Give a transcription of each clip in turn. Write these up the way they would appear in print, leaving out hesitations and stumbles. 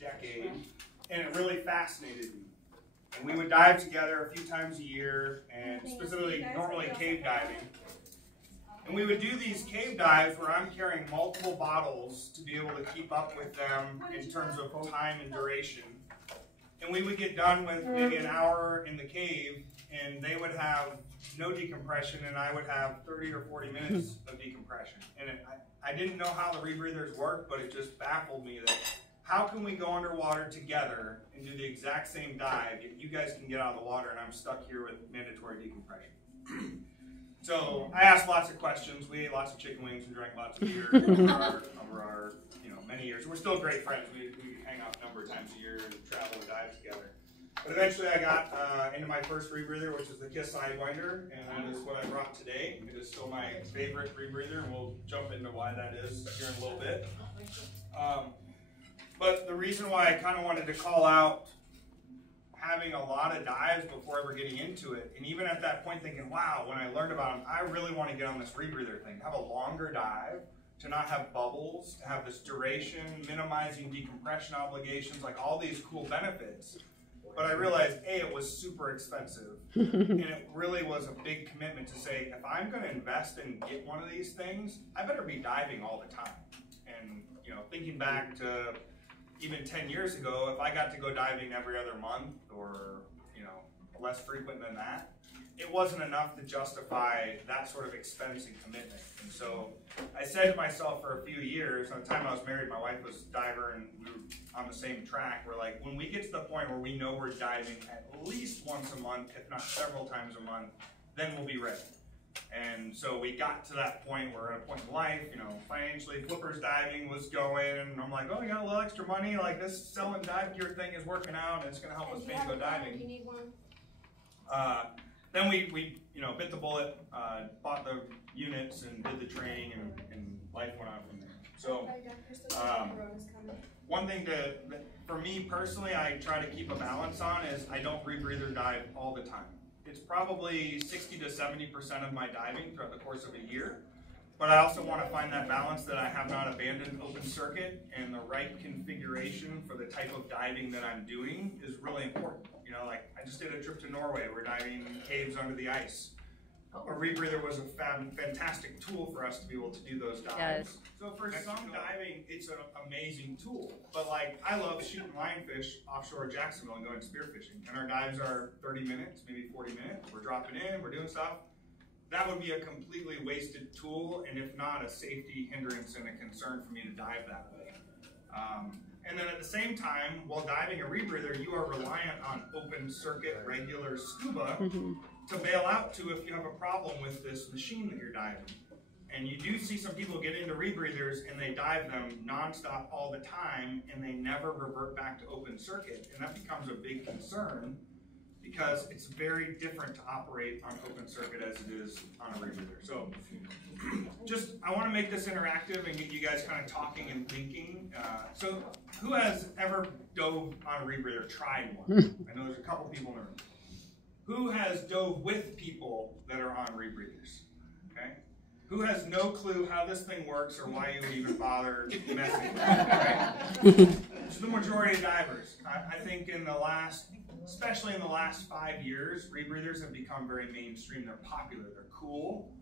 decade, and it really fascinated me. And we would dive together a few times a year, and specifically, normally cave diving. And we would do these cave dives where I'm carrying multiple bottles to be able to keep up with them in terms of time and duration. And we would get done with maybe an hour in the cave, and they would have no decompression, and I would have 30 or 40 minutes of decompression. And I didn't know how the rebreathers worked, but it just baffled me that how can we go underwater together and do the exact same dive, yet you guys can get out of the water and I'm stuck here with mandatory decompression. So I asked lots of questions. We ate lots of chicken wings and drank lots of beer over our many years. We're still great friends. We hang out a number of times a year and travel and dive together. But eventually I got into my first rebreather, which is the Kiss Sidewinder, and that is what I brought today. It is still my favorite rebreather, and we'll jump into why that is here in a little bit. But the reason why I kind of wanted to call out having a lot of dives before ever getting into it, and even at that point thinking, wow, when I learned about them, I really want to get on this rebreather thing. Have a longer dive, to not have bubbles, to have this duration, minimizing decompression obligations, like all these cool benefits. But I realized, A, it was super expensive, and it really was a big commitment to say, if I'm going to invest and get one of these things, I better be diving all the time. And thinking back to even 10 years ago, if I got to go diving every other month or less frequent than that, it wasn't enough to justify that sort of expense and commitment. And so I said to myself for a few years, at the time I was married, my wife was a diver and we were on the same track. We're like, when we get to the point where we know we're diving at least once a month, if not several times a month, then we'll be ready. And so we got to that point, we're at a point in life, financially, flippers diving was going, and I'm like, oh, you got a little extra money, like this selling dive gear thing is working out, and it's going to help us pay to go diving. You need one. Then we bit the bullet, bought the units and did the training, and life went on from there. So one thing for me personally, I try to keep a balance on is I don't rebreather dive all the time. It's probably 60 to 70% of my diving throughout the course of a year. But I also want to find that balance that I have not abandoned open circuit, and the right configuration for the type of diving that I'm doing is really important. Like I just did a trip to Norway. We're diving in caves under the ice. A rebreather was a fantastic tool for us to be able to do those dives. Yes. So for some diving, it's an amazing tool. But like I love shooting lionfish offshore Jacksonville and going spearfishing. And our dives are 30 minutes, maybe 40 minutes. We're dropping in, we're doing stuff. That would be a completely wasted tool, and if not, a safety hindrance and a concern for me to dive that way. And then at the same time, while diving a rebreather, you are reliant on open circuit regular scuba to bail out to if you have a problem with this machine that you're diving. And you do see some people get into rebreathers and they dive them nonstop all the time, and they never revert back to open circuit. And that becomes a big concern, because it's very different to operate on open circuit as it is on a rebreather. So I want to make this interactive and get you guys kind of talking and thinking. So who has ever dove on a rebreather, tried one? I know there's a couple people in the room. Who has dove with people that are on rebreathers? Okay. Who has no clue how this thing works or why you would even bother messing with it, right? It's the majority of divers. I think especially in the last 5 years, rebreathers have become very mainstream. They're popular, they're cool,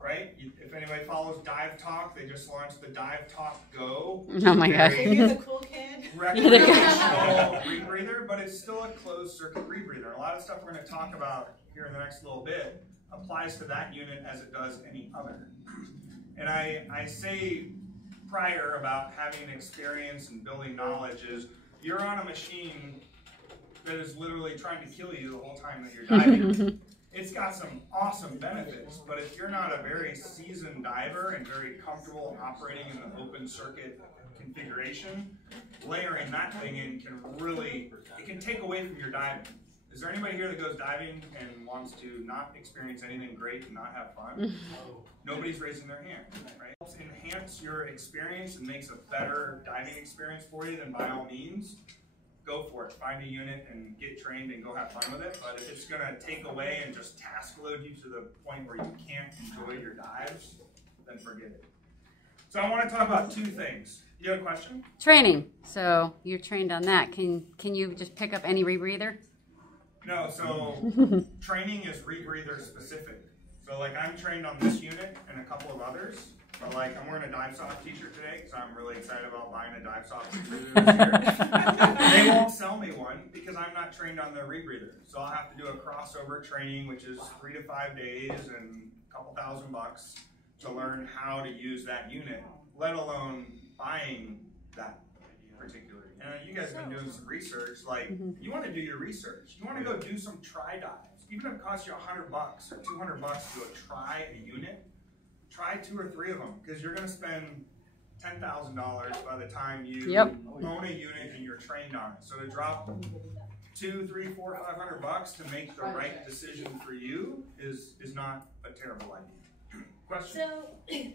right? If anybody follows Dive Talk, they just launched the Dive Talk Go. Oh my gosh. You're the cool kid. Recreational rebreather, but it's still a closed circuit rebreather. A lot of stuff we're going to talk about here in the next little bit applies to that unit as it does any other. And I say prior about having experience and building knowledge is you're on a machine that is literally trying to kill you the whole time that you're diving. It's got some awesome benefits, but if you're not a very seasoned diver and very comfortable operating in the open circuit configuration, layering that thing in it can take away from your diving. Is there anybody here that goes diving and wants to not experience anything great and not have fun? Nobody's raising their hand, right? It helps enhance your experience and makes a better diving experience for you, then by all means, go for it. Find a unit and get trained and go have fun with it. But if it's going to take away and just task load you to the point where you can't enjoy your dives, then forget it. So So I want to talk about two things. You have a question? Training. So you're trained on that. Can you just pick up any rebreather? No, so training is rebreather specific. So like I'm trained on this unit and a couple of others, but like I'm wearing a Dive Soft t-shirt today because I'm really excited about buying a Dive Soft rebreather this year. They won't sell me one because I'm not trained on the rebreather. So I'll have to do a crossover training, which is 3 to 5 days and a couple $1,000 to learn how to use that unit, let alone buying that particular. And you guys have been doing some research. Like, you want to do your research. You want to go do some try dives. Even if it costs you $100 or $200 to try a unit, try 2 or 3 of them because you're going to spend $10,000 by the time you own a unit and you're trained on it. So to drop $200, $300, $400, $500 to make the right decision for you is not a terrible idea. Question? So,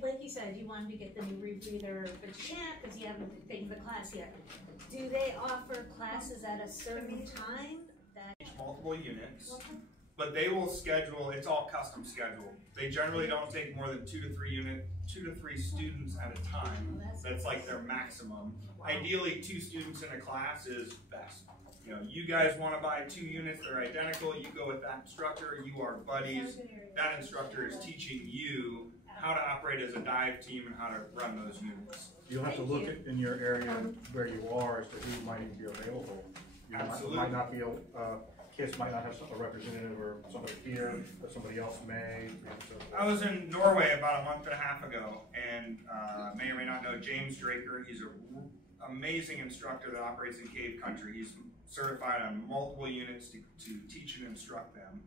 like you said, you wanted to get the new rebreather, but you can't because you haven't taken the class yet. Do they offer classes at a certain time? Multiple units, but they will schedule. It's all custom scheduled. They generally don't take more than 2 to 3 students at a time. That's like their maximum. Ideally, 2 students in a class is best. You know, you guys want to buy 2 units, they're identical, you go with that instructor, you are buddies. That instructor is teaching you how to operate as a dive team and how to run those units. You'll have to look at in your area where you are as to who might even be available. You Absolutely. might not be KISS might not have a representative or somebody here, but somebody else may. I was in Norway about a month and a half ago, and may or may not know James Draker. He's an amazing instructor that operates in cave country. He's certified on multiple units to teach and instruct them.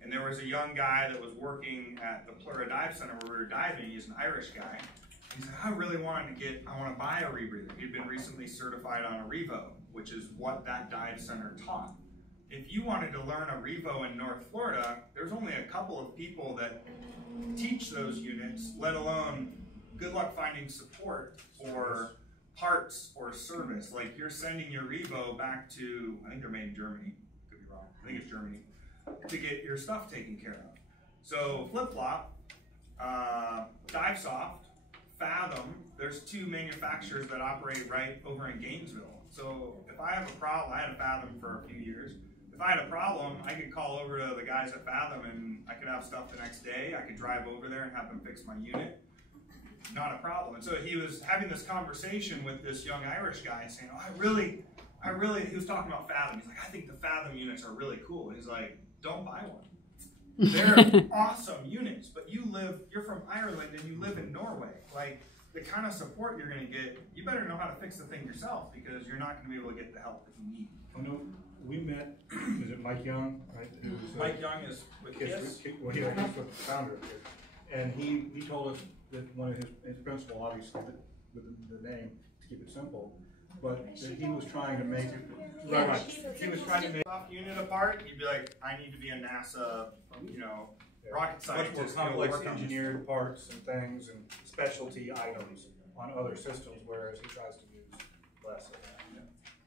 And there was a young guy that was working at the Plura Dive Center where we were diving. He's an Irish guy. He said, I really wanted to I want to buy a rebreather. He'd been recently certified on a Revo, which is what that dive center taught. If you wanted to learn a Revo in North Florida, there's only a couple of people that teach those units, let alone good luck finding support or parts or service. Like you're sending your Revo back to, I think they're made in Germany, could be wrong, I think it's Germany, to get your stuff taken care of. So Flip-Flop, Dive Soft, Fathom, there's 2 manufacturers that operate right over in Gainesville. So if I have a problem, I had a Fathom for a few years. If I had a problem, I could call over to the guys at Fathom and I could have stuff the next day. I could drive over there and have them fix my unit. Not a problem. And so he was having this conversation with this young Irish guy saying, oh, he was talking about Fathom. He's like, I think the Fathom units are really cool. He's like, don't buy one. They're awesome units, but you're from Ireland and you live in Norway. Like, the kind of support you're going to get, you better know how to fix the thing yourself because you're not going to be able to get the help that you need. I know we met, is it Mike Young? Right? Mike Young is with KISS. Well, he's the founder of KISS. And he told us that one of his principal, obviously, with the name, to keep it simple, but that he was trying to make it, he was trying to make off unit apart, you'd be like, I need to be a NASA, rocket scientist. Much more complex engineered parts and things and specialty items on other systems, whereas he tries to use less of that.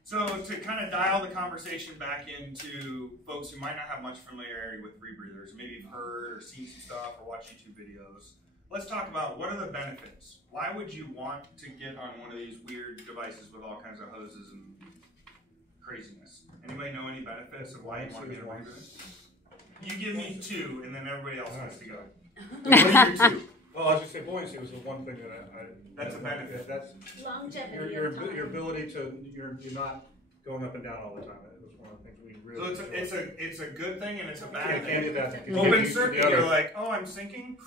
So to kind of dial the conversation back into folks who might not have much familiarity with rebreathers, maybe you've heard or seen some stuff or watched YouTube videos, let's talk about what are the benefits. Why would you want to get on one of these weird devices with all kinds of hoses and craziness? Anybody know any benefits of why you want to get a rebreather? You give me 2, and then everybody else has to go. What are your 2? Well, I was just say buoyancy was the one thing that that's a benefit. That's longevity. Your ability to you're not going up and down all the time. That was one of the things we really. So it's a good thing and it's a bad thing. That. Open circuit, you're like, oh, I'm sinking,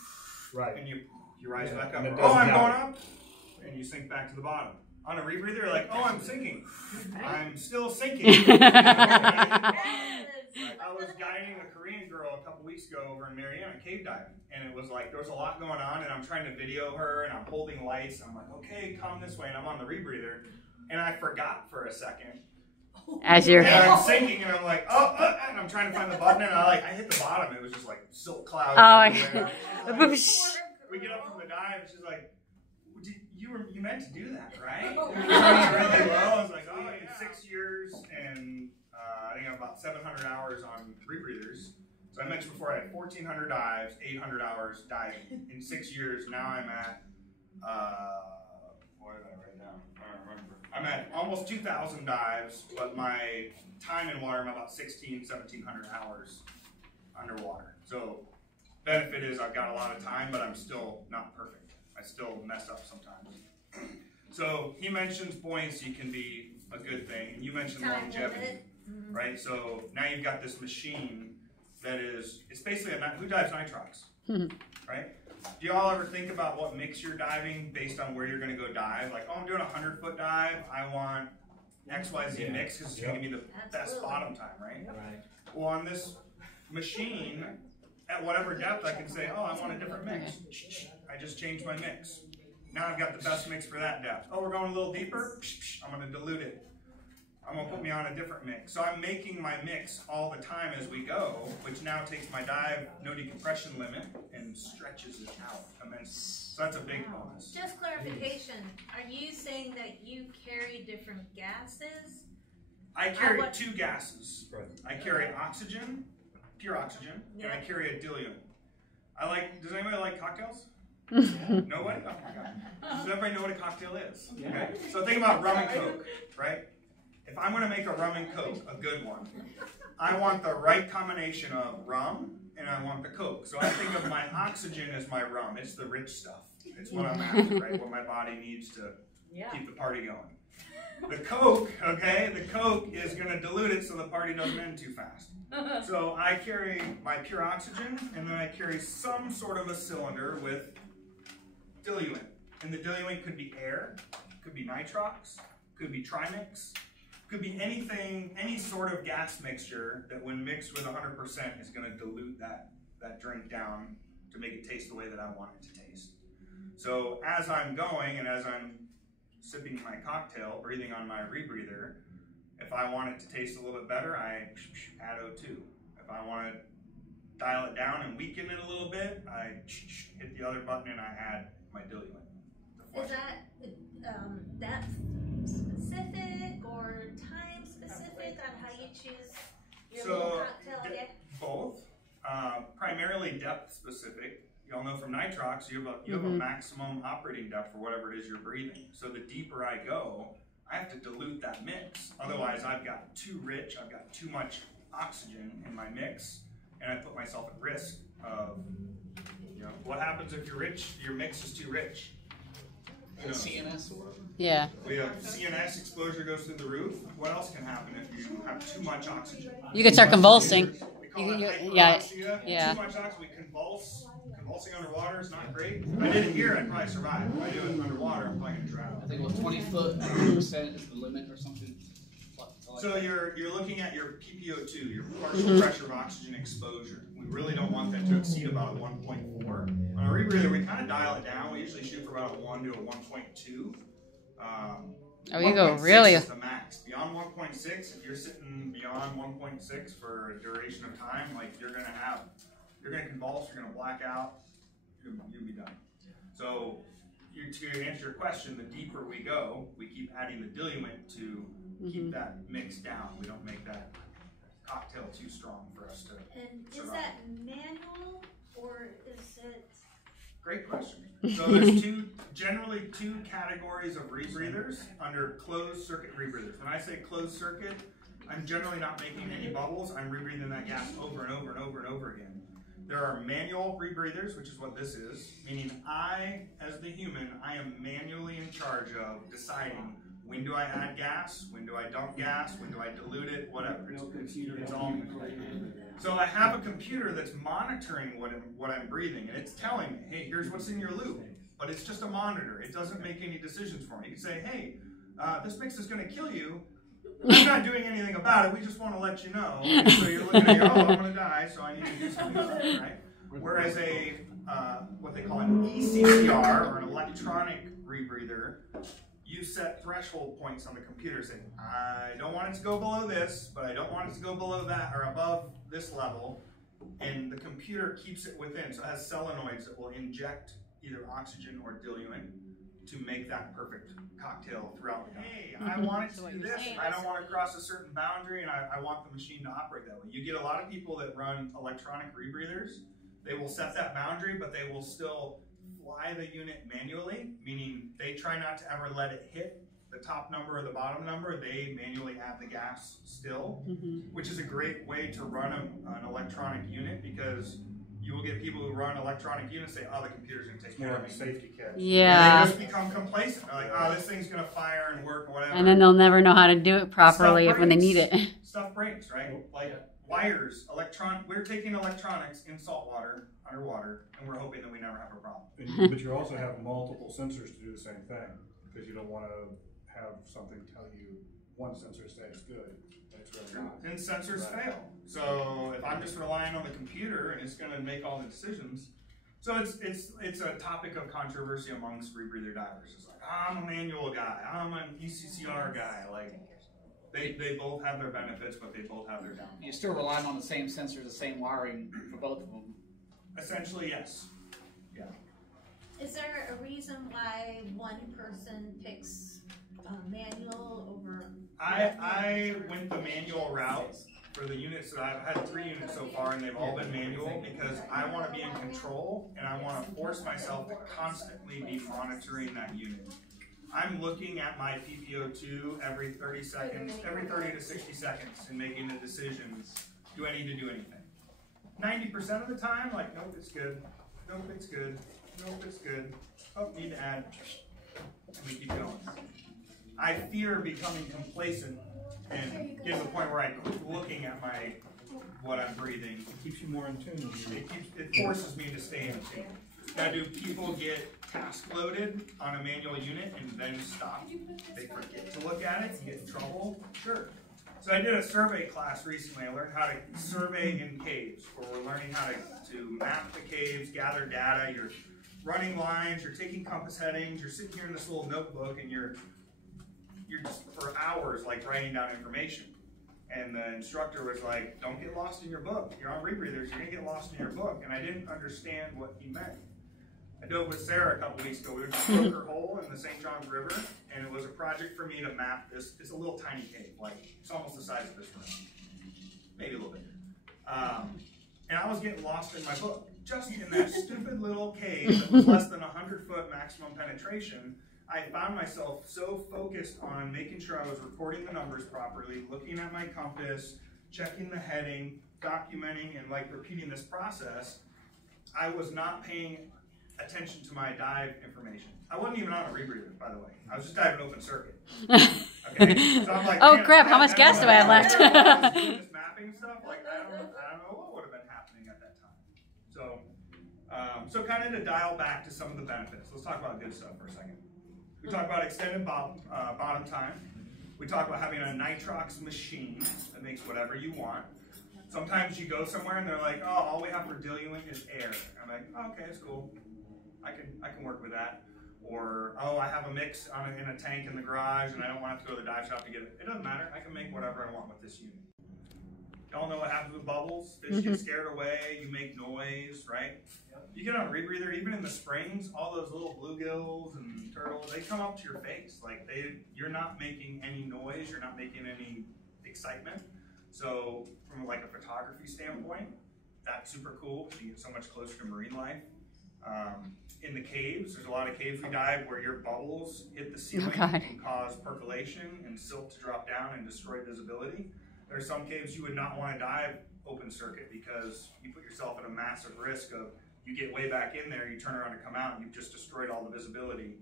right? And you rise back up. Oh, I'm going up, and you sink back to the bottom. On a rebreather, you're like, oh, I'm sinking. I'm still sinking. I was guiding a Korean girl a couple weeks ago over in Mariana cave diving, and it was like there was a lot going on, and I'm trying to video her, and I'm holding lights. And I'm like, okay, come this way, and I'm on the rebreather, and I forgot for a second. As you're. And I'm sinking, and I'm like, and I'm trying to find the button, and I hit the bottom. It was just like silk clouds. Oh, we get up from the dive, and she's like, you meant to do that, right? You're really low. I was like, oh, in 6 years, and I think I have about 700 hours on rebreathers. So I mentioned before I had 1,400 dives, 800 hours diving. In 6 years, now I'm at what did I write down? I don't remember. I'm at almost 2,000 dives, but my time in water, I'm about 1,700 hours underwater. So benefit is I've got a lot of time, but I'm still not perfect. I still mess up sometimes. So he mentions buoyancy can be a good thing, and you mentioned longevity, right? So now you've got this machine that is, it's basically who dives nitrox, right? Do y'all ever think about what mix you're diving based on where you're going to go dive? Like, oh, I'm doing a 100-foot dive. I want XYZ mix because it's going to give me the best bottom time, right? Well, on this machine, at whatever depth, I can say, oh, I want a different mix. I just changed my mix. Now I've got the best mix for that depth. Oh, we're going a little deeper? I'm going to dilute it. I'm going to put me on a different mix. So I'm making my mix all the time as we go, which now takes my dive no decompression limit and stretches it out immensely. So that's a big bonus. Just clarification, are you saying that you carry different gases? I carry two gases. I carry oxygen, pure oxygen, and I carry a diluent. Does anybody like cocktails? Nobody? Oh my God. Does everybody know what a cocktail is? Okay. So think about rum and Coke, right? If I'm going to make a rum and Coke, a good one, I want the right combination of rum and I want the Coke. So I think of my oxygen as my rum. It's the rich stuff. It's what I'm after, right? What my body needs to keep the party going. The Coke, okay, the Coke is going to dilute it so the party doesn't end too fast. So I carry my pure oxygen and then I carry some sort of a cylinder with diluent. And the diluent could be air, could be nitrox, could be trimix, could be anything, any sort of gas mixture that when mixed with 100% is going to dilute that drink down to make it taste the way that I want it to taste. So as I'm going and as I'm sipping my cocktail, breathing on my rebreather, if I want it to taste a little bit better, I add O2. If I want to dial it down and weaken it a little bit, I hit the other button and I add my diluent. Is that depth specific or time specific on how you choose your little cocktail? Both. Primarily depth specific. You all know from nitrox, you have a maximum operating depth for whatever it is you're breathing. So the deeper I go, I have to dilute that mix. Otherwise, I've got too rich, I've got too much oxygen in my mix, and I put myself at risk of, what happens if your mix is too rich? CNS or whatever? Yeah. We have CNS exposure goes through the roof. What else can happen if you have too much oxygen? You could start convulsing. We call it hyperoxia. Too much oxygen, we convulse. Convulsing underwater is not great. If I did it here, I'd probably survive. If I do it underwater, I'm probably going to drown. I think it was 20 foot, 100% is the limit or something. So you're looking at your PPO2, your partial pressure of oxygen exposure. We really don't want that to exceed about a 1.4. On a rebreather, we kind of dial it down. We usually shoot for about a 1 to a 1.2. You go really is the max. Beyond 1.6, if you're sitting beyond 1.6 for a duration of time, like you're gonna convulse, you're gonna black out, you'll be done. So to answer your question, the deeper we go, we keep adding the diluent to keep that mix down. We don't make that cocktail too strong for us to survive. Is that manual or is it? Great question. So there's generally two categories of rebreathers under closed circuit rebreathers. When I say closed circuit, I'm generally not making any bubbles. I'm rebreathing that gas over and over and over and over again. There are manual rebreathers, which is what this is, meaning I, as the human, I am manually in charge of deciding when do I add gas, when do I dump gas, when do I dilute it, whatever. It's all me. So I have a computer that's monitoring what I'm breathing, and it's telling me, hey, here's what's in your loop. But it's just a monitor. It doesn't make any decisions for me. You can say, hey, this mix is going to kill you. I'm not doing anything about it. We just want to let you know. And so you're looking at, I'm going to die, so I need to do something about it, right? Whereas what they call an ECCR, or an electronic rebreather, you set threshold points on the computer saying, I don't want it to go below this, but I don't want it to go below that or above this level. And the computer keeps it within. So it has solenoids that will inject either oxygen or diluent to make that perfect cocktail throughout the day. Hey, I want it to do this. I don't want to cross a certain boundary, and I want the machine to operate that way. You get a lot of people that run electronic rebreathers. They will set that boundary, but they will still fly the unit manually, meaning they try not to ever let it hit the top number or the bottom number. They manually add the gas still, which is a great way to run an electronic unit, because you will get people who run electronic units say, oh, the computer's going to take care More of like me. a safety catch. Yeah. And they just become complacent. They're like, oh, this thing's going to fire and work or whatever. And then they'll never know how to do it properly when they need it. Stuff breaks, right? Like wires, we're taking electronics in salt water, underwater, and we're hoping that we never have a problem. But you also have multiple sensors to do the same thing, because you don't want to have something tell you one sensor says good, and it's really not. And sensors fail. So if I'm just relying on the computer and it's going to make all the decisions, so it's a topic of controversy amongst rebreather divers. It's like, I'm a manual guy, I'm an ECCR guy. Like they both have their benefits, but they both have their downfalls. You're still relying on the same sensors, the same wiring for both of them. Essentially, yes. Yeah. Is there a reason why one person picks manual over? I went the manual route for the units that I've had 3 units so far, and they've all been manual, because I want to be in control and I want to force myself to constantly be monitoring that unit. I'm looking at my PPO2 every 30 seconds, every 30 to 60 seconds, and making the decisions, do I need to do anything? 90% of the time, like, nope, it's good. Nope, it's good. Nope, it's good. Oh, need to add. And we keep going. I fear becoming complacent and get to the point where I quit looking at what I'm breathing. It keeps you more in tune. It forces me to stay in tune. Now, do people get task loaded on a manual unit and then stop? They forget to look at it and get in trouble? Sure. So I did a survey class recently. I learned how to survey in caves, where we're learning how to map the caves, gather data. You're running lines, you're taking compass headings, you're sitting here in this little notebook, and you're just for hours like writing down information. And the instructor was like, don't get lost in your book. You're on Rebreathers, you're gonna get lost in your book. And I didn't understand what he meant. I dove with Sarah a couple weeks ago. We were just broke her hole in the St. Johns River, and it was a project for me to map this. It's a little tiny cave, like it's almost the size of this room, maybe a little bit. And I was getting lost in my book, just in that stupid little cave that was less than 100-foot maximum penetration. I found myself so focused on making sure I was recording the numbers properly, looking at my compass, checking the heading, documenting, and like repeating this process. I was not paying attention to my dive information. I wasn't even on a rebreather, by the way. I was just diving open circuit. Okay, so I'm like, oh crap! How much gas do I have left? I was doing this mapping stuff. Like I don't know what would have been happening at that time. So, so kind of to dial back to some of the benefits. Let's talk about good stuff for a second. We talk about extended bottom time. We talk about having a nitrox machine that makes whatever you want. Sometimes you go somewhere and they're like, oh, all we have for diluent is air. And I'm like, oh, okay, it's cool. I can work with that. Or, oh, I have a mix in a tank in the garage and I don't want to go to the dive shop to get it. It doesn't matter. I can make whatever I want with this unit. Y'all know what happens with bubbles. Fish get scared away. You make noise, right? You get on a rebreather, even in the springs, all those little bluegills and turtles, they come up to your face. Like you're not making any noise. You're not making any excitement. So from like a photography standpoint, that's super cool because you get so much closer to marine life. In the caves, there's a lot of caves we dive where your bubbles hit the ceiling and cause percolation and silt to drop down and destroy visibility. There are some caves you would not want to dive open circuit because you put yourself at a massive risk of you get way back in there, you turn around and come out, and you've just destroyed all the visibility.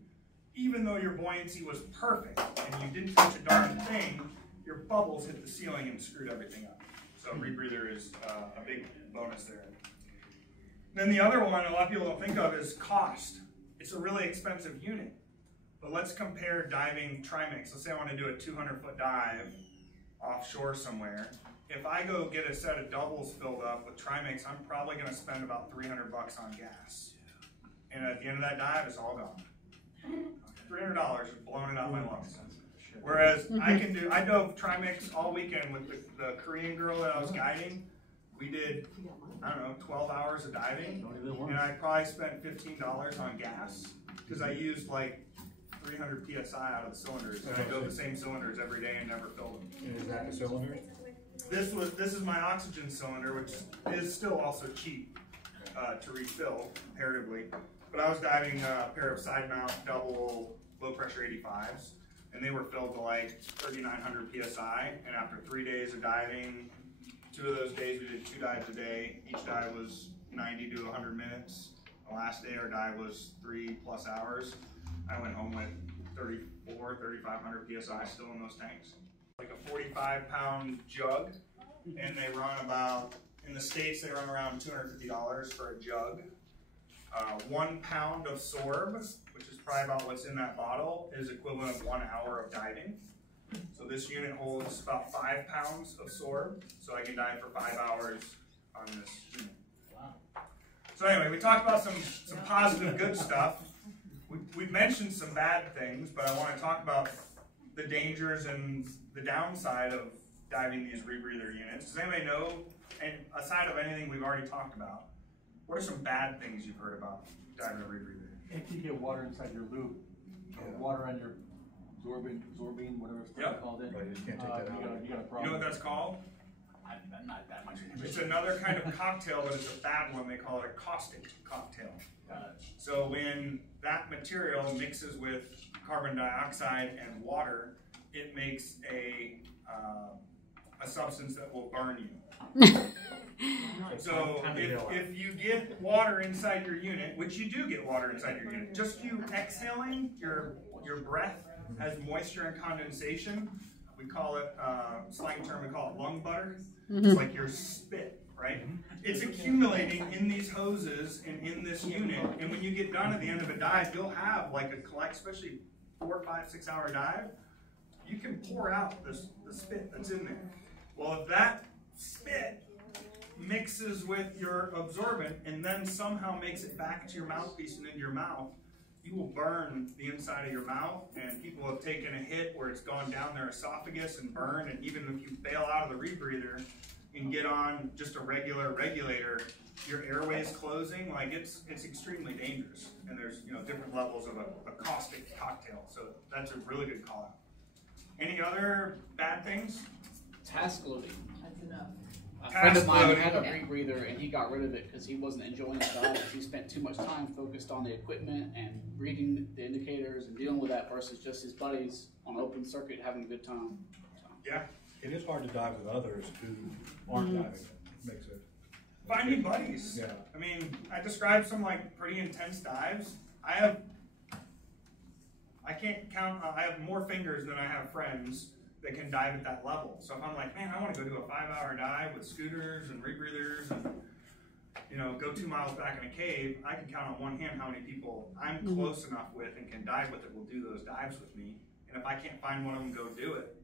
Even though your buoyancy was perfect and you didn't touch a darn thing, your bubbles hit the ceiling and screwed everything up. So Rebreather is a big bonus there. Then the other one a lot of people don't think of is cost. It's a really expensive unit. But let's compare diving trimix. Let's say I want to do a 200-foot dive offshore somewhere. If I go get a set of doubles filled up with trimix, I'm probably going to spend about $300 on gas. And at the end of that dive, it's all gone. $300 is blowing it out my lungs. Whereas I dove trimix all weekend with the Korean girl that I was guiding. We did, I don't know, 12 hours of diving, and I probably spent $15 on gas because I used like 300 PSI out of the cylinders, and I dove the same cylinders every day and never filled them. And is that the cylinder? This is my oxygen cylinder, which is still also cheap to refill comparatively. but I was diving a pair of side mount double low pressure 85s, and they were filled to like 3,900 PSI, and after 3 days of diving, 2 of those days we did 2 dives a day. Each dive was 90 to 100 minutes. The last day our dive was 3+ hours. I went home with 3,500 PSI still in those tanks. Like a 45-pound jug, and they run about, in the States they run around $250 for a jug. 1 pound of sorb, which is probably about what's in that bottle, is equivalent of 1 hour of diving. So this unit holds about 5 pounds of sorb, so I can dive for 5 hours on this unit. Wow. So anyway, we talked about some positive good stuff. We've mentioned some bad things, but I want to talk about the dangers and the downside of diving these rebreather units. Does anybody know, and aside of anything we've already talked about, what are some bad things you've heard about diving a rebreather? If you get water inside your loop, or water on your sorbine, whatever it's called it, Right, you can't take that out. You got a problem. You know what that's called? I'm not that much. It's another kind of cocktail, but it's a bad one. They call it a caustic cocktail. So when that material mixes with carbon dioxide and water, it makes a substance that will burn you. So if you get water inside your unit, which you do get water inside your unit, just you exhaling, your breath has moisture and condensation. We call it, slang term, we call it lung butter. It's like your spit, right? It's accumulating in these hoses and in this unit, and when you get done at the end of a dive, you'll have like a collect, especially 4, 5, 6 hour dive, you can pour out the spit that's in there. Well, if that spit mixes with your absorbent and then somehow makes it back to your mouthpiece and into your mouth, you will burn the inside of your mouth, and people have taken a hit where it's gone down their esophagus and burned, and even if you bail out of the rebreather and get on just a regular regulator, your airway's closing, like it's extremely dangerous, and there's different levels of a caustic cocktail, so that's a really good call out. Any other bad things? Task loading. That's enough. A friend of mine had a rebreather and he got rid of it because he wasn't enjoying the dive. He spent too much time focused on the equipment and reading the indicators and dealing with that versus just his buddies on open circuit having a good time. So. Yeah. It is hard to dive with others who aren't diving. It makes it. Finding buddies. Yeah. I mean, I described some like pretty intense dives. I can't count, I have more fingers than I have friends that can dive at that level. So if I'm like, man, I want to go do a 5-hour dive with scooters and rebreathers and go 2 miles back in a cave, I can count on one hand how many people I'm close enough with and can dive with that will do those dives with me. And if I can't find one of them, go do it.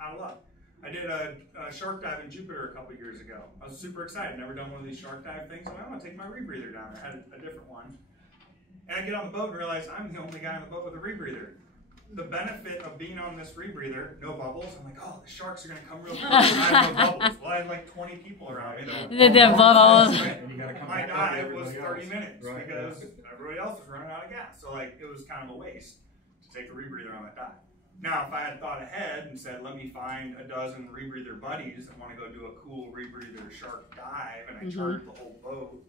Out of luck. I did a shark dive in Jupiter a couple years ago. I was super excited. Never done one of these shark dive things. I'm going to take my rebreather down. I had a different one. And I get on the boat and realize I'm the only guy on the boat with a rebreather. The benefit of being on this rebreather, no bubbles, I'm like, oh, the sharks are going to come real close. I have no bubbles. Well, I had like 20 people around me. The bubbles. And you gotta come My back up dive to was everybody 30 else. minutes Right, because yeah. everybody else was running out of gas. So like it was kind of a waste to take a rebreather on that dive. Now, if I had thought ahead and said, let me find a dozen rebreather buddies that want to go do a cool rebreather shark dive, and I charge the whole boat,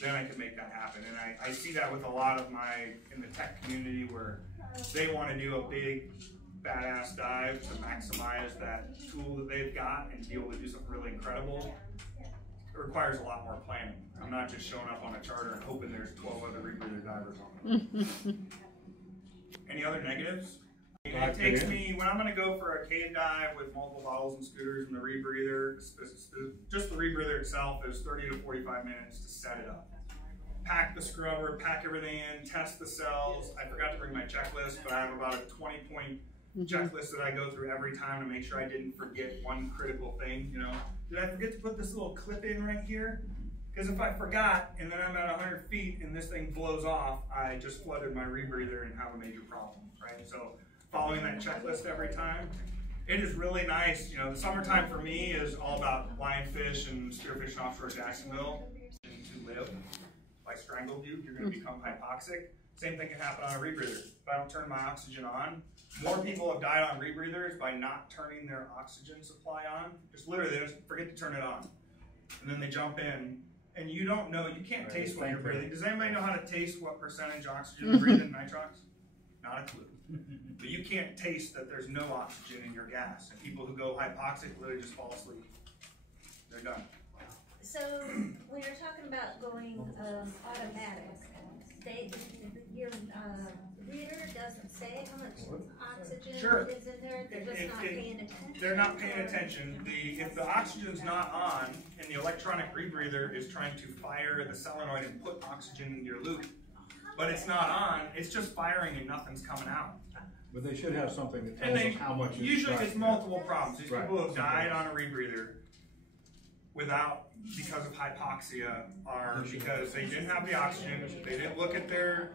then I could make that happen. And I see that with a lot of in the tech community where they want to do a big, badass dive to maximize that tool that they've got and be able to do something really incredible. It requires a lot more planning. I'm not just showing up on a charter and hoping there's 12 other rebreather divers on it. Any other negatives? It takes me, when I'm going to go for a cave dive with multiple bottles and scooters and the rebreather, just the rebreather itself is 30 to 45 minutes to set it up. Pack the scrubber, pack everything in, test the cells. I forgot to bring my checklist, but I have about a 20-point checklist that I go through every time to make sure I didn't forget one critical thing. Did I forget to put this little clip in right here? Because if I forgot and then I'm at 100 feet and this thing blows off, I just flooded my rebreather and have a major problem, right? So following that checklist every time. It is really nice. The summertime for me is all about lionfish and spearfishing offshore Jacksonville. To live, if I strangled you, you're going to become hypoxic. Same thing can happen on a rebreather. If I don't turn my oxygen on, more people have died on rebreathers by not turning their oxygen supply on. Just literally, they just forget to turn it on. And then they jump in, and you don't know, you can't taste what you're Thank you. breathing. Does anybody know how to taste what percentage oxygen you breathe in nitrox? Not a clue. But you can't taste that there's no oxygen in your gas. And people who go hypoxic literally just fall asleep. They're done. So when you're talking about going automatic, your reader doesn't say how much oxygen Sure. is in there. They're just not paying attention. They're not paying attention. If the oxygen's not on and the electronic rebreather is trying to fire the solenoid and put oxygen into your loop, but it's not on, it's just firing and nothing's coming out. But they should have something that And tells us how much. usually it's multiple problems. These Right. people who have died on a rebreather because of hypoxia are because they didn't have the oxygen, they didn't look at their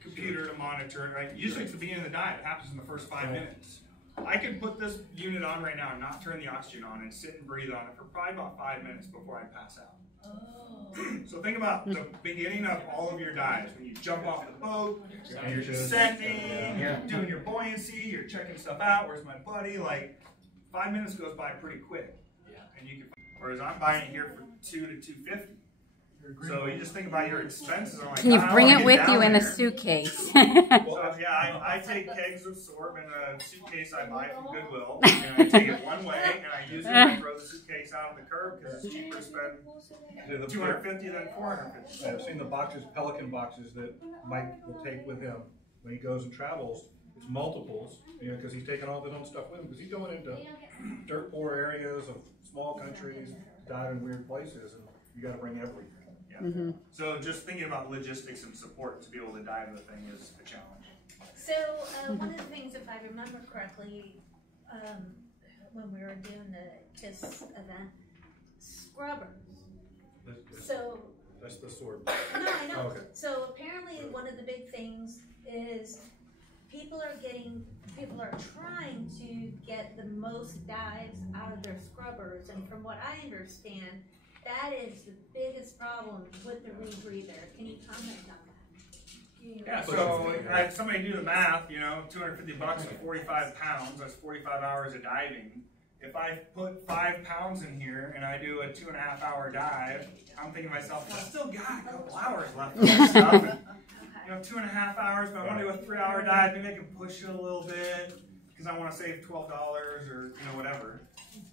computer to monitor it, right? Usually it's the beginning of the dive, it happens in the first 5 minutes. I could put this unit on right now and not turn the oxygen on and sit and breathe on it for probably about 5 minutes before I pass out. So think about the beginning of all of your dives. When you jump off the boat, you're descending, you're doing your buoyancy, you're checking stuff out, where's my buddy? Like 5 minutes goes by pretty quick. And you can, whereas I'm buying it here for $200 to $250. So you just think about your expenses. I'm like, Can you I bring wanna it get with you down in a there. suitcase? So yeah, I take kegs of sorb in a suitcase I buy from Goodwill, and I take it one way, and I use it and throw the suitcase out on the curb because it's cheaper to spend $250 than $450. I've seen the boxes, Pelican boxes that Mike will take with him when he goes and travels. It's multiples, because he's taking all his own stuff with him, because he's going into dirt poor areas of small countries, dive in weird places, and you got to bring everything. Mm-hmm. So just thinking about logistics and support to be able to dive the thing is a challenge. So one of the things, if I remember correctly, when we were doing this event, scrubbers. So That's the sword. no, I know. Oh, okay. So apparently, one of the big things is people are trying to get the most dives out of their scrubbers, and from what I understand, that is the biggest problem with the rebreather. Can you comment on that? Yeah, so if somebody do the math, $250 for 45 pounds, that's 45 hours of diving. If I put 5 pounds in here and I do a 2.5 hour dive, I'm thinking to myself, I still got a couple hours left for this stuff. And, 2.5 hours, but I want to do a 3 hour dive, maybe I can push it a little bit because I want to save $12 or whatever.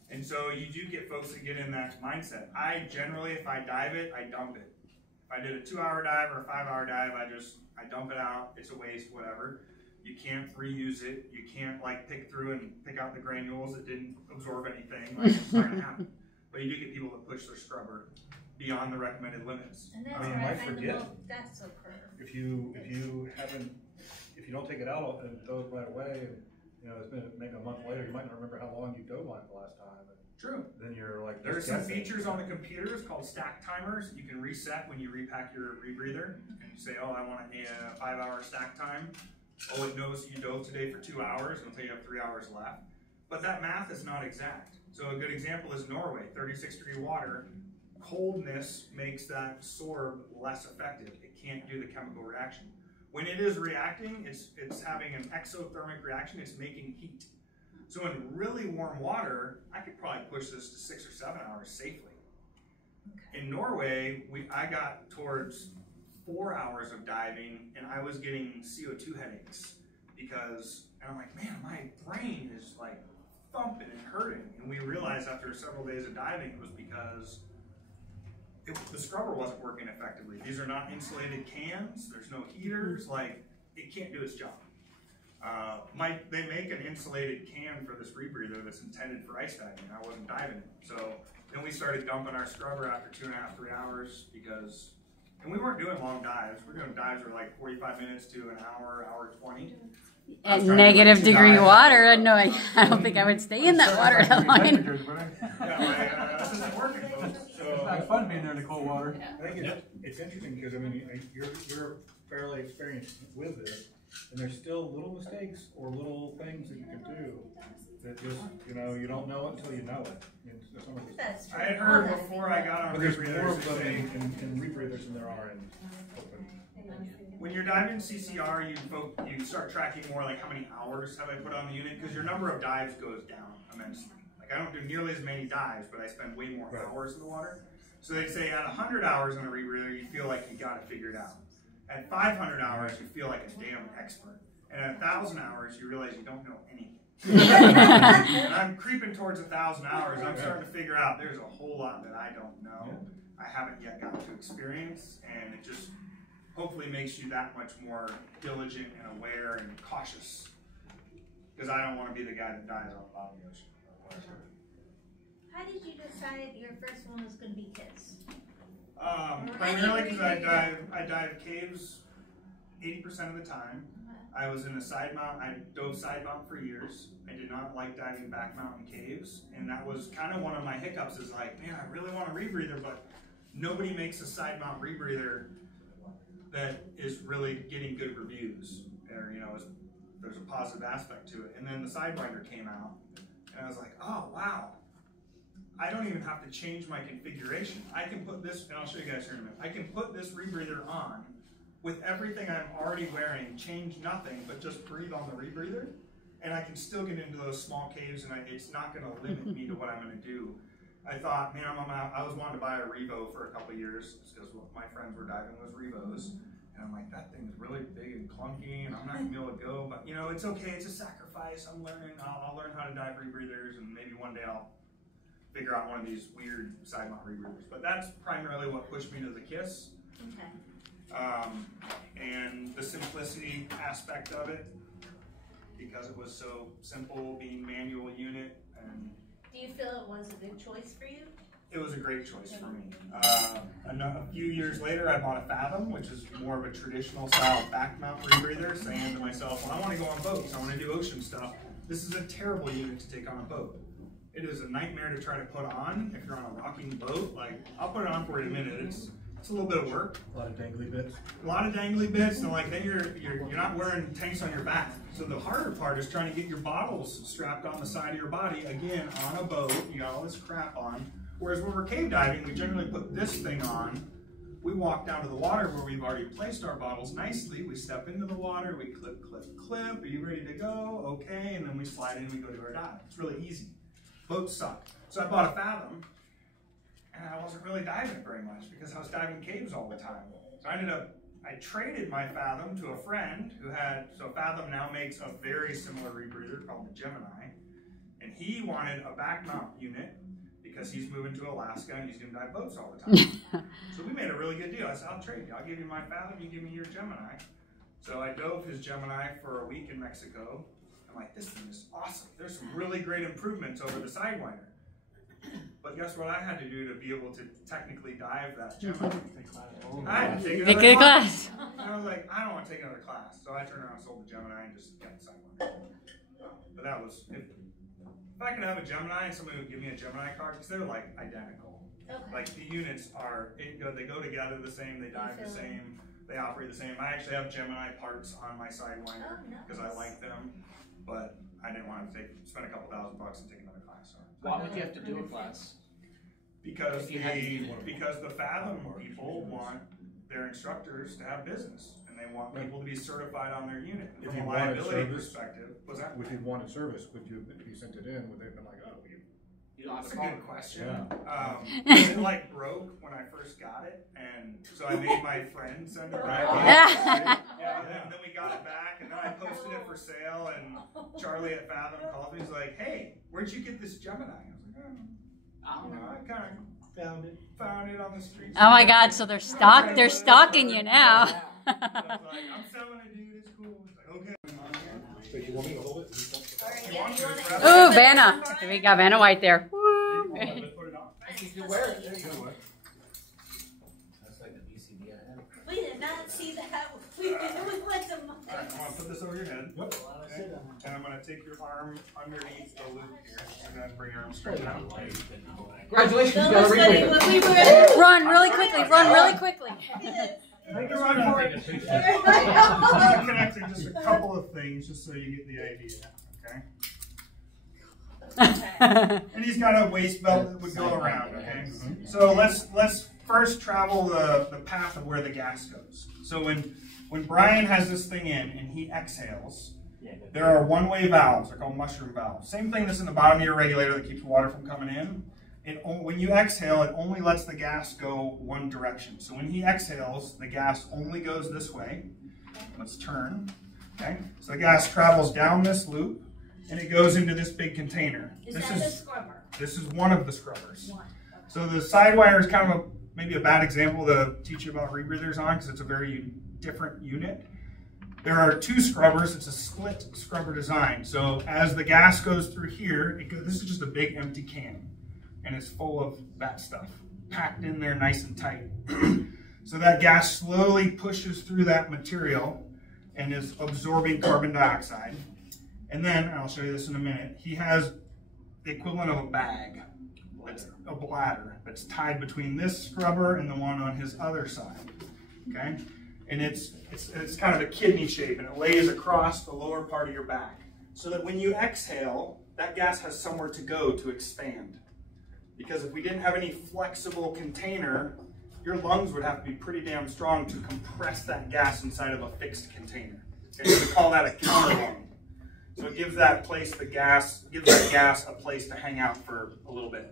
And so you do get folks that get in that mindset. I generally, if I dive it, I dump it. If I did a 2 hour dive or a 5 hour dive, I dump it out. It's a waste, whatever. You can't reuse it. You can't pick through and pick out the granules that didn't absorb anything. It's not gonna happen. But you do get people that push their scrubber beyond the recommended limits. And that's I mean, where you I might find the forget. most deaths occur. If you don't take it out and throw it right away, and it's been maybe a month later, you might not remember how long you dove on it the last time. True. Then you're like, There's some features on the computers called stack timers. You can reset when you repack your rebreather. And you say, oh, I want a 5 hour stack time. Oh, it knows you dove today for 2 hours until you have 3 hours left. But that math is not exact. So a good example is Norway, 36-degree water. Coldness makes that sorb less effective. It can't do the chemical reaction. When it is reacting, it's having an exothermic reaction. It's making heat. So in really warm water, I could probably push this to 6 or 7 hours safely. In Norway, I got towards 4 hours of diving, and I was getting CO2 headaches and I'm like, man, my brain is thumping and hurting. And we realized after several days of diving, it was because the scrubber wasn't working effectively. These are not insulated cans. There's no heaters. It can't do its job. They make an insulated can for this rebreather that's intended for ice diving. I wasn't diving it. So then we started dumping our scrubber after 2.5, 3 hours and we weren't doing long dives. We're doing dives that are 45 minutes to an hour, hour 20. At negative degree water, no, I don't think I would stay in that water that long. Yeah, this isn't working, folks. It's not fun being there in the cold water. I think it's interesting because you're fairly experienced with this, and there's still little mistakes or little things that you can do that just you don't know it until you know it. That's true. I had heard before I got on But there's more rebreathers, of them in rebreathers than there are in open. when you're diving CCR, you start tracking more how many hours have I put on the unit, because your number of dives goes down immensely. I don't do nearly as many dives, but I spend way more hours in the water. So they say at 100 hours on a rebreather, you feel like you got it figured out. At 500 hours, you feel like a damn expert. And at 1,000 hours, you realize you don't know anything. And I'm creeping towards 1,000 hours, and I'm starting to figure out there's a whole lot that I don't know. I haven't yet got to experience, and it just hopefully makes you that much more diligent and aware and cautious. Because I don't want to be the guy that dies on the bottom of the ocean. How did you decide your first one was going to be kids? Primarily because I dive caves 80% of the time. I was in a side mount. I dove side mount for years. I did not like diving back mountain caves, and that was kind of one of my hiccups. Is like, man, I really want a rebreather, but nobody makes a side mount rebreather that is really getting good reviews, or there's a positive aspect to it. And then the Sidewinder came out, and I was like, oh wow, I don't even have to change my configuration. I can put this, and I'll show you guys here in a minute. I can put this rebreather on with everything I'm already wearing, change nothing, but just breathe on the rebreather, and I can still get into those small caves, and it's not going to limit me to what I'm going to do. I thought, man, I was wanting to buy a Revo for a couple of years because what my friends were diving was Revos, and I'm like, that thing is really big and clunky, and I'm not going to be able to go, but it's okay, it's a sacrifice. I'm learning. I'll learn how to dive rebreathers, and maybe one day I'll figure out one of these weird side mount rebreathers. But that's primarily what pushed me to the KISS. Okay. And the simplicity aspect of it, because it was so simple, being manual unit. And do you feel it was a good choice for you? It was a great choice for me. A few years later, I bought a Fathom, which is more of a traditional style back mount rebreather, saying to myself, well, I want to go on boats, I want to do ocean stuff. This is a terrible unit to take on a boat. It is a nightmare to try to put on if you're on a rocking boat. Like, I'll put it on for you in a minute. It's a little bit of work. A lot of dangly bits. A lot of dangly bits, and like then you're not wearing tanks on your back. So the harder part is trying to get your bottles strapped on the side of your body. Again, on a boat, you got all this crap on. Whereas when we're cave diving, we generally put this thing on. We walk down to the water where we've already placed our bottles nicely. We step into the water, we clip, clip, clip. Are you ready to go? Okay, and then we slide in, we go to our dive. It's really easy. Boats suck. So I bought a Fathom, and I wasn't really diving very much because I was diving caves all the time. So I traded my Fathom to a friend who had, so Fathom now makes a very similar rebreather called the Gemini, and he wanted a back mount unit because he's moving to Alaska and he's going to dive boats all the time. So we made a really good deal. I said, I'll trade you. I'll give you my Fathom, you give me your Gemini. So I dove his Gemini for a week in Mexico. I'm like, this thing is awesome. There's some really great improvements over the Sidewinder. But guess what I had to do to be able to technically dive that Gemini? I had to take another class. And I was like, I don't want to take another class. So I turned around and sold the Gemini and just got the Sidewinder. But that was, if I could have a Gemini and somebody would give me a Gemini card, because they're like identical. Okay. Like the units are, they go together the same, they dive the same, they operate the same. I actually have Gemini parts on my Sidewinder because I like them, but I didn't want to spend a couple $1,000 and take another class. So. Why would you have to do a class? Because the Fathom people want their instructors to have business, and they want people to be certified on their unit. If From you a wanted liability service, perspective, was that? If you wanted service, if you sent it in, would they have been like, oh, You don't have That's to a call good it. question. Yeah. It like broke when I first got it, and so I made my friend send it back. And then we got it back, and then I posted it for sale, and Charlie at Fathom called me. He's like, "Hey, where'd you get this Gemini?" I was like, "I don't know. I kind of found it on the street." Oh my God! So they're stalking you now. I was like, "I'm selling it, dude. It's cool." He's like, "Okay." so you want me to hold it? Ooh, Vanna. We got Vanna White there. Woo. Put it on. You can wear it. There you go. That's like the BCD I had. We did not see that. We went to All right, I'm gonna put this over your head. Yep. Okay. And I'm gonna take your arm underneath the loop here, and then bring your arm straight out. Congratulations, you got a Rebreather. Run really quickly. Run really quickly. Make a run for it. I'm connecting just a couple of things, just so you get the idea. Okay. And he's got a waist belt that would go around. Okay. So let's first travel the path of where the gas goes. So when Brian has this thing in and he exhales, there are one-way valves. They're called mushroom valves. Same thing that's in the bottom of your regulator that keeps water from coming in. when you exhale, it only lets the gas go one direction. So when he exhales, the gas only goes this way. Let's turn. Okay, so the gas travels down this loop, and it goes into this big container. Is that the scrubber? This is one of the scrubbers. One. Okay. So the sidewire is kind of maybe a bad example to teach you about rebreathers on, because it's a very different unit. There are two scrubbers. It's a split scrubber design. So as the gas goes through here, this is just a big empty can, and it's full of that stuff packed in there nice and tight. So that gas slowly pushes through that material and is absorbing carbon dioxide. And then, I'll show you this in a minute, he has the equivalent of a bag, that's a bladder, that's tied between this scrubber and the one on his other side, okay? And it's kind of a kidney shape, and it lays across the lower part of your back, so that when you exhale, that gas has somewhere to go to expand. Because if we didn't have any flexible container, your lungs would have to be pretty damn strong to compress that gas inside of a fixed container. Okay? So we call that a counter lung. So it gives that place gives that gas a place to hang out for a little bit.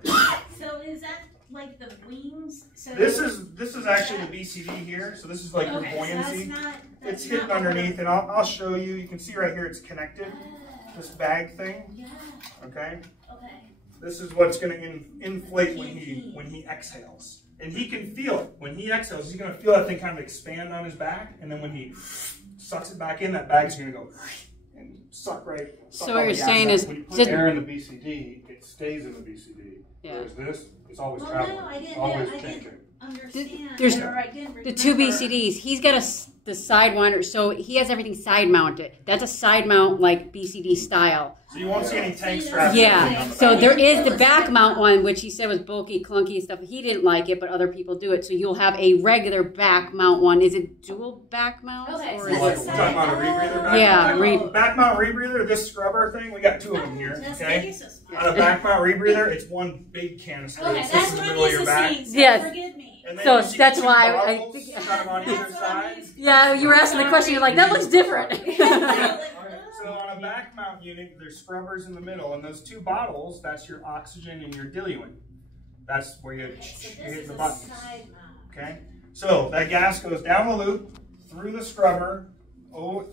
So is that like the wings? So This is actually the BCD here. So this is like your buoyancy. So It's hidden underneath, and I'll show you. You can see right here it's connected. This bag thing. Yeah. Okay. Okay. This is what's going to inflate when he exhales. And he can feel it. When he exhales, he's going to feel that thing kind of expand on his back, and then when he sucks it back in, that bag's going to go and suck right. So what you're saying is, When you put air in the BCD, it stays in the BCD. Yeah. Whereas this, it's always Well, traveling. no, I It's didn't. always I changing. didn't understand. There's or I didn't the two remember. BCDs. He's got the side winder, so he has everything side mounted. That's a side mount like BCD style. So you won't see any tank straps. Yeah, so there is the back mount one, which he said was bulky, clunky stuff. He didn't like it, but other people do it. So you'll have a regular back mount one. Is it dual back mount? Okay, Or so is Like, it? we're talking about a rebreather back Yeah, mount. Back mount rebreather, this scrubber thing, we got two of them here. That's Okay. Jesus. On a back mount rebreather, it's one big canister. Okay, It sits that's in the what I'm middle of used your to back. seeing. So Yes. forgive me. And then So you see that's two why bottles I- kind of on either That's what I'm side. used to. Yeah, you were asking the question. You're like, that looks different. So on a back mount unit, there's scrubbers in the middle, and those two bottles, that's your oxygen and your diluent. That's where you Okay, so this hit is the a buttons. side mount. Okay? So that gas goes down the loop, through the scrubber,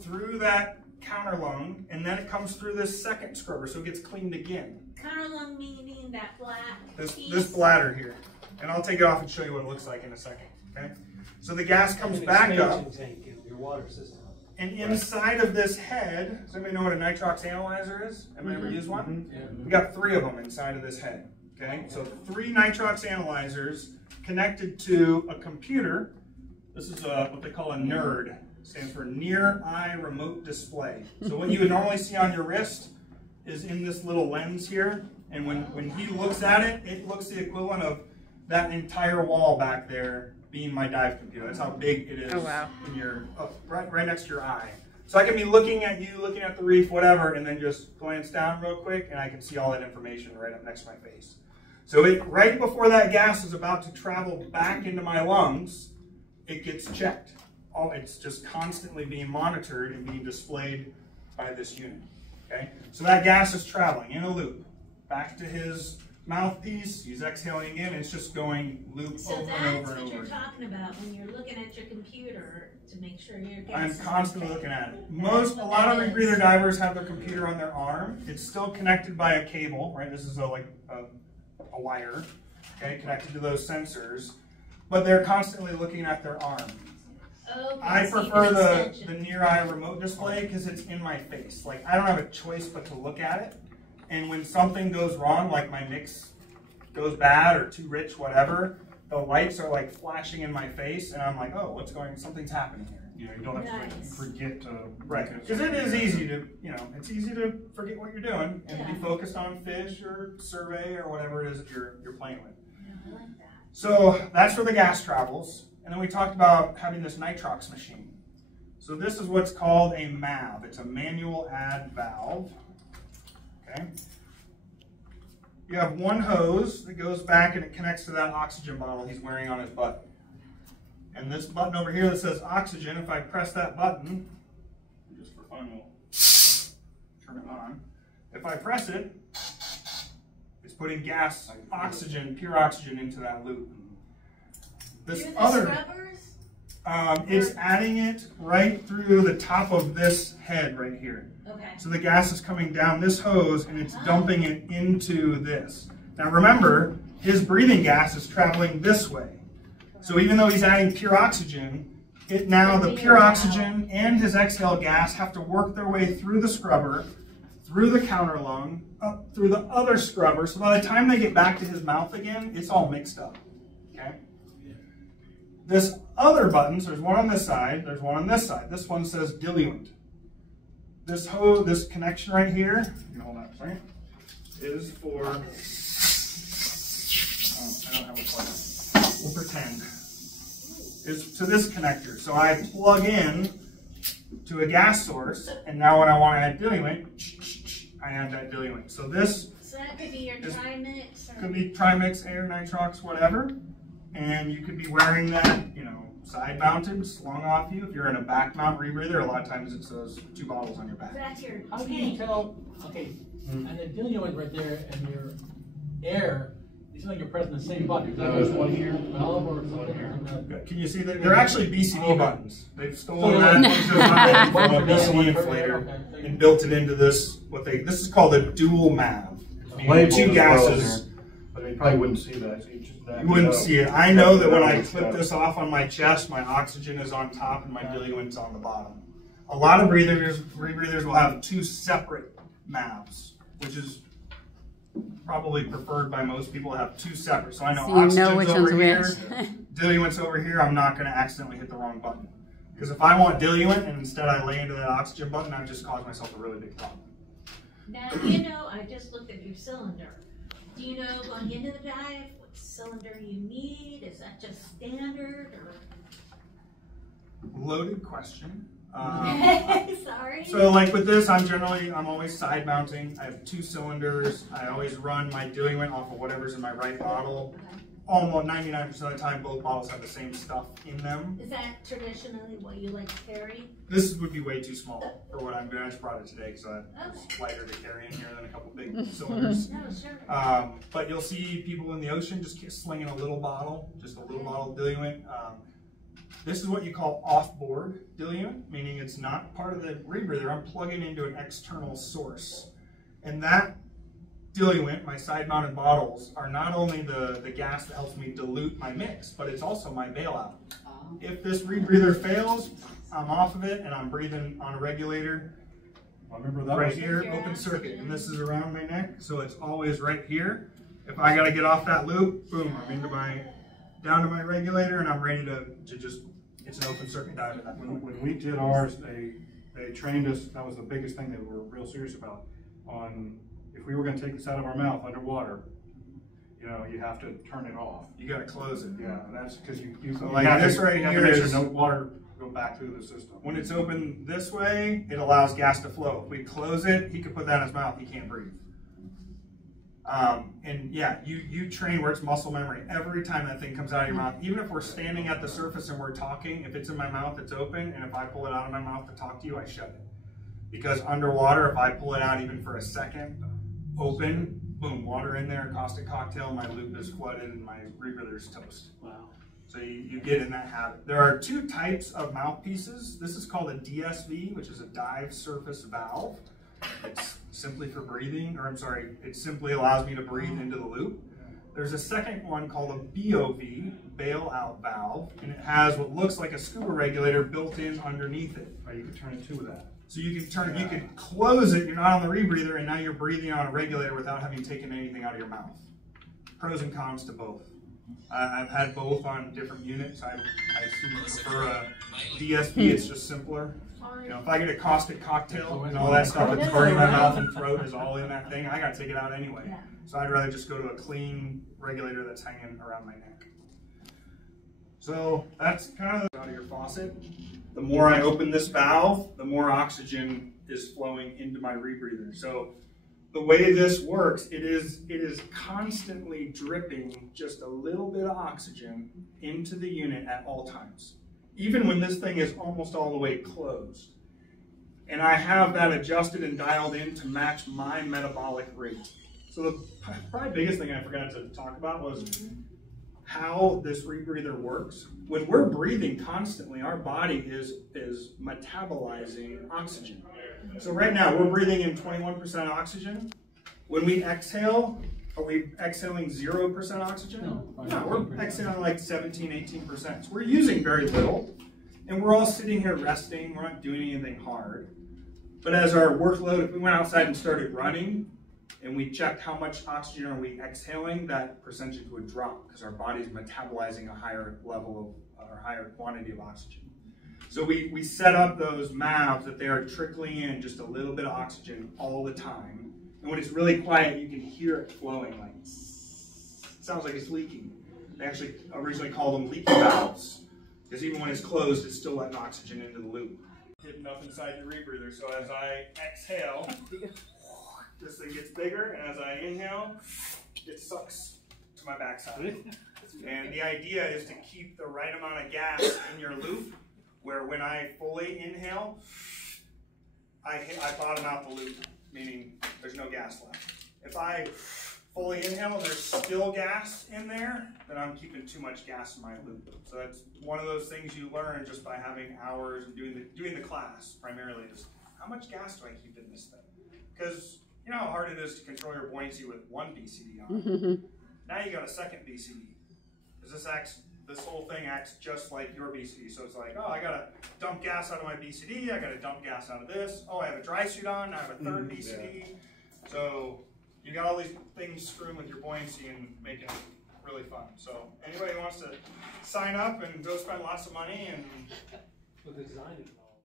through that counter lung, and then it comes through this second scrubber, so it gets cleaned again. Counter lung meaning that black piece. This bladder here. And I'll take it off and show you what it looks like in a second. Okay? So the gas comes back up. Tank in your water system. And inside of this head, does anybody know what a nitrox analyzer is? Anybody ever used one? Yeah. We got 3 of them inside of this head. Okay, so 3 nitrox analyzers connected to a computer. This is what they call a NERD. Stands for Near Eye Remote Display. So what you would normally see on your wrist is in this little lens here. And when he looks at it, it looks the equivalent of that entire wall back there being my dive computer. That's how big it is. Oh, wow. In your right next to your eye. So I can be looking at you, looking at the reef, whatever, and then just glance down real quick, and I can see all that information right up next to my face. So right before that gas is about to travel back into my lungs, it gets checked. It's just constantly being monitored and being displayed by this unit. Okay, so that gas is traveling in a loop back to his mouthpiece. He's exhaling again. It's just going loop So over and that's over and what over. you're talking about when you're looking at your computer to make sure your gas I'm is constantly okay. looking at it. That's A what lot of that is. rebreather divers have their computer on their arm. It's still connected by a cable, right? This is a wire, okay, connected to those sensors. But they're constantly looking at their arm. Okay, I so you prefer can the extension. near eye remote display because it's in my face. Like, I don't have a choice but to look at it. And when something goes wrong, like my mix goes bad or too rich, whatever, the lights are like flashing in my face, and I'm like, oh, something's happening here. You know, you don't have to Nice. forget to. Right, because it is easy to, it's easy to forget what you're doing and Yeah. be focused on fish or survey or whatever it is that you're playing with. Yeah, I like that. So that's where the gas travels. And then we talked about having this nitrox machine. So this is what's called a MAV. It's a manual add valve. Okay. You have one hose that goes back and it connects to that oxygen bottle he's wearing on his butt. And this button over here that says oxygen, if I press that button, just for fun, we'll turn it on. If I press it, it's putting gas, oxygen, pure oxygen into that loop. This Through the other, scrubbers? it's adding it right through the top of this head right here. Okay. So the gas is coming down this hose and it's dumping it into this. Now remember, his breathing gas is traveling this way. So even though he's adding pure oxygen, now the pure oxygen and his exhale gas have to work their way through the scrubber, through the counter lung, up through the other scrubber. So by the time they get back to his mouth again, it's all mixed up. Okay? This other buttons, there's one on this side, there's one on this side. This one says diluent. This hose, this connection right here, hold on a second, is for, I don't have a plug. We'll pretend. Is to this connector. So I plug in to a gas source, and now when I want to add diluent, I add that diluent. So this So that could be your trimix, or could be trimix, air, nitrox, whatever. And you could be wearing that, side mounted, slung off you. If you're in a back mount rebreather, a lot of times it's those 2 bottles on your back. that's your How can you tank. tell, okay, and the diluent right there and your air, it seems like you're pressing the same button. There's one here. Valve or something? Good. Can you see that? They're actually BCD buttons. They've stolen So that into one a for down, BCD one for there, inflator okay. and built it into this, this is called a dual MAV. Labeled Two as well gases. there, but you probably wouldn't see that. So You wouldn't see it. I know that when I clip this off on my chest, my oxygen is on top and my diluent's on the bottom. A lot of rebreathers will have 2 separate MAVs, which is probably preferred by most people to have 2 separate. So I know So you know oxygen's which over one's here, which. diluent's over here. I'm not going to accidentally hit the wrong button. Because if I want diluent and instead I lay into that oxygen button, I've just caused myself a really big problem. Now, I just looked at your cylinder. Do you know going into the dive what cylinder you need? Is that just standard or? Loaded question. Sorry. So like with this, I'm always side mounting. I have 2 cylinders. I always run my diluent off of whatever's in my right bottle. Almost 99% of the time, both bottles have the same stuff in them. Is that traditionally what you like to carry? This would be way too small for what I'm doing. I just brought it today because it's lighter to carry in here than a couple big cylinders. No, sure. But you'll see people in the ocean just slinging a little bottle, just a little bottle of diluent. This is what you call off-board diluent, meaning it's not part of the rebreather. I'm plugging into an external source. And that diluent, my side-mounted bottles, are not only the gas that helps me dilute my mix, but it's also my bailout. If this rebreather fails, I'm off of it and I'm breathing on a regulator. I remember that Right here, open circuit, and this is around my neck, so it's always right here. If I gotta get off that loop, boom, I'm down to my regulator, and I'm ready to just, it's an open circuit dive at that point. When we did ours, they trained us. That was the biggest thing they were real serious about. On if we were going to take this out of our mouth underwater, you have to turn it off. You gotta close it. Yeah, and that's because you like have this to, right you have to here make sure is- no water go back through the system. When it's open this way, it allows gas to flow. If we close it, he could put that in his mouth, he can't breathe. And yeah, you train where it's muscle memory. Every time that thing comes out of your mouth, even if we're standing at the surface and we're talking, if it's in my mouth, it's open, and if I pull it out of my mouth to talk to you, I shut it. Because underwater, if I pull it out even for a second, open, boom, water in there, caustic cocktail, my loop is flooded and my rebreather's toast. Wow. So you get in that habit. There are 2 types of mouthpieces. This is called a DSV, which is a dive surface valve. It's simply for breathing, it simply allows me to breathe into the loop. There's a second one called a BOV, bailout valve, and it has what looks like a scuba regulator built in underneath it. Right, you can turn it to that. So you can close it, you're not on the rebreather, and now you're breathing on a regulator without having taken anything out of your mouth. Pros and cons to both. I've had both on different units. I assume I prefer a DSV, it's just simpler. If I get a caustic cocktail and all that stuff that's burning my mouth and throat is all in that thing, I gotta take it out anyway. Yeah. So I'd rather just go to a clean regulator that's hanging around my neck. So that's kind of out of your faucet. The more I open this valve, the more oxygen is flowing into my rebreather. So the way this works, it is constantly dripping just a little bit of oxygen into the unit at all times, even when this thing is almost all the way closed. And I have that adjusted and dialed in to match my metabolic rate. So the probably biggest thing I forgot to talk about was how this rebreather works. When we're breathing constantly, our body is metabolizing oxygen. So right now we're breathing in 21% oxygen. When we exhale, are we exhaling 0% oxygen? No, we're exhaling like 17, 18%. So we're using very little. And we're all sitting here resting. We're not doing anything hard. But as our workload, if we went outside and started running, and we checked how much oxygen are we exhaling, that percentage would drop because our body's metabolizing a higher level of, or higher quantity of oxygen. So we set up those valves that they are trickling in just a little bit of oxygen all the time. And when it's really quiet, you can hear it flowing like, it sounds like it's leaking. They actually originally called them leaky valves because even when it's closed, it's still letting oxygen into the loop. Hidden up inside the rebreather. So as I exhale, this thing gets bigger, and as I inhale, it sucks to my backside. And the idea is to keep the right amount of gas in your loop, where when I fully inhale, I bottom out the loop, meaning there's no gas left. If I fully inhale and there's still gas in there, then I'm keeping too much gas in my loop. So that's one of those things you learn just by having hours and doing the class primarily. Just how much gas do I keep in this thing? Because you know how hard it is to control your buoyancy with one BCD on. Now you got a second BCD. Because this whole thing acts just like your BCD. So it's like, oh, I gotta dump gas out of my BCD, I gotta dump gas out of this. Oh, I have a dry suit on, I have a third BCD. So you got all these things screwing with your buoyancy and making it really fun. So anybody who wants to sign up and go spend lots of money and the design is